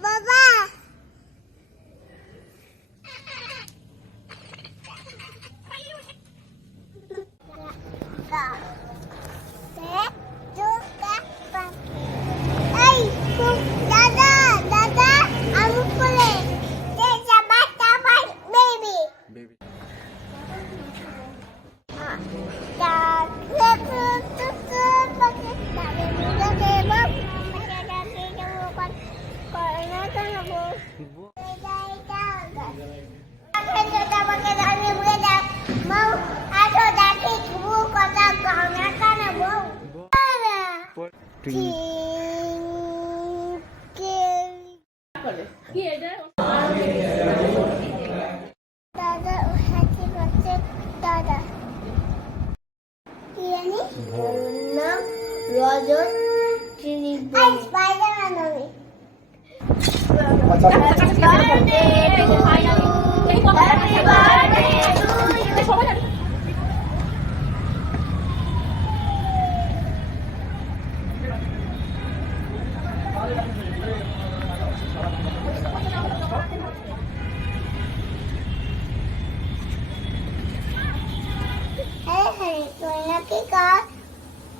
বাবা দাদা দাদা আমি বলে রজত স্পাইডারম্যান হবে কি কাজ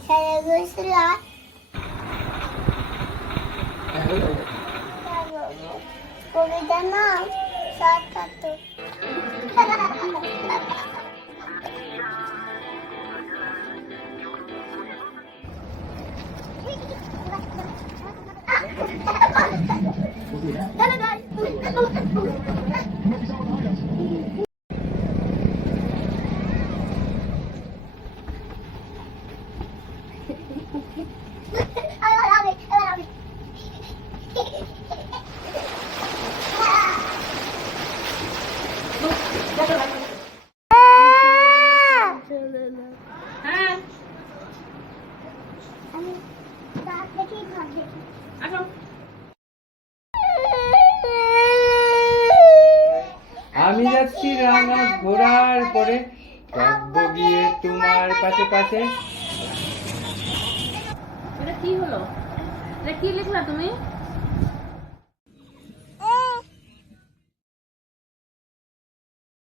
সারা গেছিলা কবিতার নাম সাত আমি যাচ্ছি রাঙা ঘোড়ার পরে কাব্য গিয়ে তোমার পাশে পাশে। এটা কি হলো? এটা কি লিখলা তুমি?